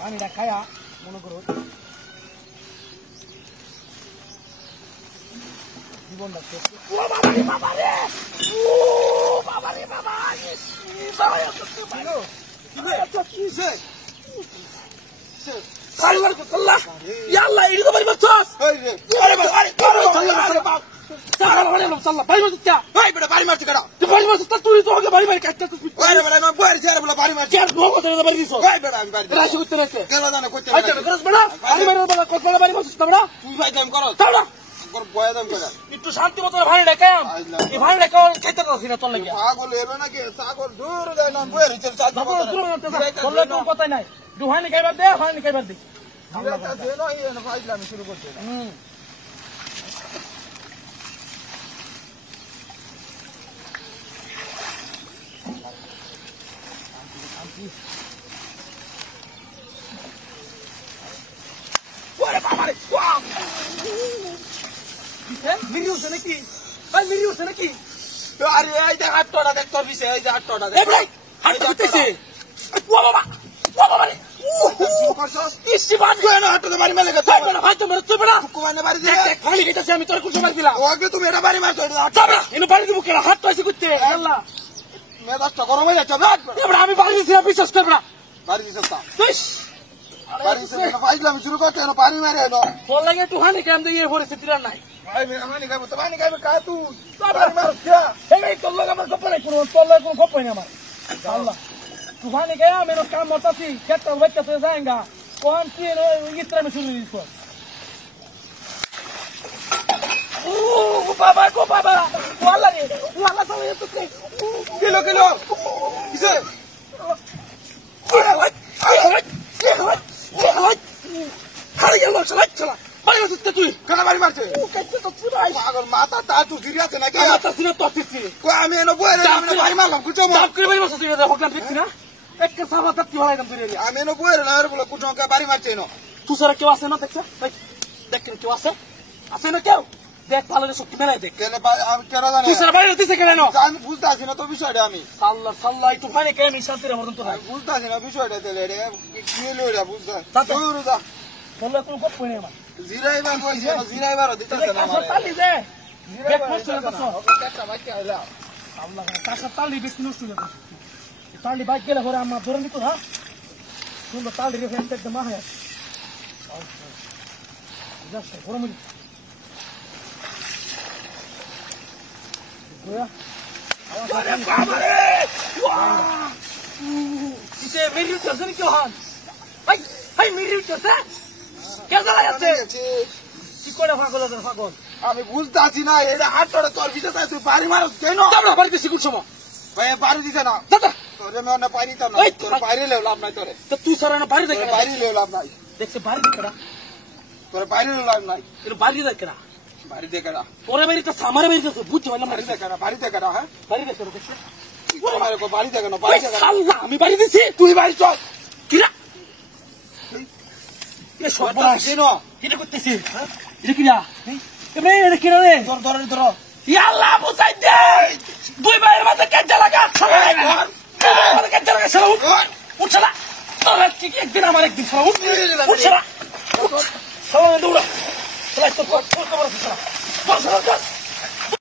পানিটা খায়া মনে করো জীবনটা একটু শান্তি মতো ভাই রেখাম এই ভাই রেখা খেতে পারছি না তোর লাগে ছাগল এলো নাকি ছাগল দূর দেয় না কথাই নাই দুহানি খাইবার দে হানি খাইবার দে আমি শুরু করছি নাকি ভাই মিরি উঠছে নাকি আরে এই যে হাটটা দেখ তোর বিষয় এই যে হাটটা দেখ হাট করতেছে বাবা বাবা রে ইসি বাদ গয় না হাটটা বাড়ি মেলে গেছে ভাই তোমার তুই বড় কুমানে বাড়ি দে খালি গেছে আমি তোর কুচো মার দিলাম ওকে তুমি এটা বাড়ি মারছো চাবড়া এনে বাড়ি দিব কেন হাত পাইছি করতে আল্লাহ মেজাজটা গরম হয়ে যাচ্ছে এবার আমি বাড়ি দিছি বিশ্বাস কর না বাড়ি দিছ তা ইস বাড়ি দিছ না ফাইজলাম শুরু করতে না বাড়ি মারে না তোর লাগে একটু হানি কেমন দিয়ে পরিস্থিতি নাই ভাই মেহমানি খাবো তো মানি খাবে কা তুই বাড়ি মার কে এই তোর লাগে আমার গপ্প নাই তোর লাগে কোনো গপ্প নাই আমার আল্লাহ तूफान गया मेरा काम होता थी खेत बच्चा तो जाएगा कौन सी इस तरह में शुरू इसको बाबा वाला रे वाला तो ये तो किलो किलो किसे अरे ये लोग चला बड़ी मत तू कना बारी मारते कैसे तो तू भाई पागल माता ता तू गिरिया से ना के माता सिने तो तिसी को আমি এনো বইরে আমি বাড়ি মারলাম কুচো মা তাপ করে বাড়ি মারছ তুই হকলাম দেখছি না এক কে সাবা তাপ তুই হলাইতাম তুই আমি এনো বইরে না এর বলে কুচো কা বাড়ি মারছে এনো তুই সারা কেউ আছে না দেখছ ভাই দেখ কেউ আছে না কেউ দেখ ভালো রে সত্যি মেলাই দেখ কেন আমি কেন জানি তুই সারা বাড়ি দিছে কেন আমি বুঝতে আসি না তো বিষয়টা আমি সাল্লাহ একটু পানি কেন শান্তি রে মরন তো ভাই বুঝতে আসি না বিষয়টা তেলে রে কি হলো রে বুঝতে দূর যা বললে কোন গপ কই না আমার জিরাইবার কইছে না জিরাইবার দিতাছে না আমার তালি দে দেখ নষ্ট হয়ে গেছে একটা বাকি আইলা আল্লাহ কাকা তালি বেশি নষ্ট হয়ে গেছে তালি বাইক গেলে পরে আমার ধরে নিত না সুন্দর তালি রে ফেলতে একদম মাহায় যাচ্ছে গরম আরে বাবা রে ইসে মেরি উঠছে কি হন ভাই মেরি উঠছে কে জ্বালা যাচ্ছে কি করে পাগল আমি বুঝতে আসি না এটা হাটটা তোর ভিতরে তাই তুই বাড়ি মারছ কেন আমরা বাড়িতে শিখুন সময় ভাই বাড়ি দিতে না দাদা তোরে মে না পারি তা না তোর বাইরে লেও লাভ নাই তোরে তো তুই সারা না বাড়ি দেখে বাইরে লেও লাভ নাই দেখছে বাড়ি দেখে তোর বাইরে লেও লাভ নাই এর বাড়ি দেখে না বাড়ি দেখে না তোরে বাড়ি তো সামারে বাড়ি তো বুঝতে পারলাম বাড়ি দেখে না বাড়ি দেখে না হ্যাঁ বাড়ি দেখে দেখছে তোমার কো বাড়ি দেখে না বাড়ি দেখে না আল্লাহ আমি বাড়ি দিছি তুই বাড়ি চল কিরা এ সর্বনাশ কেন কিরা করতেছিস এটা কিরা এমনি এটা কিরা রে ধর আল্লাহ বুঝাই দে দুই ভাইয়ের মাঝে কেটে লাগা মাঝে কেটে লাগা উঠছলা তোর কি একদিন আমার একদিন উঠছলা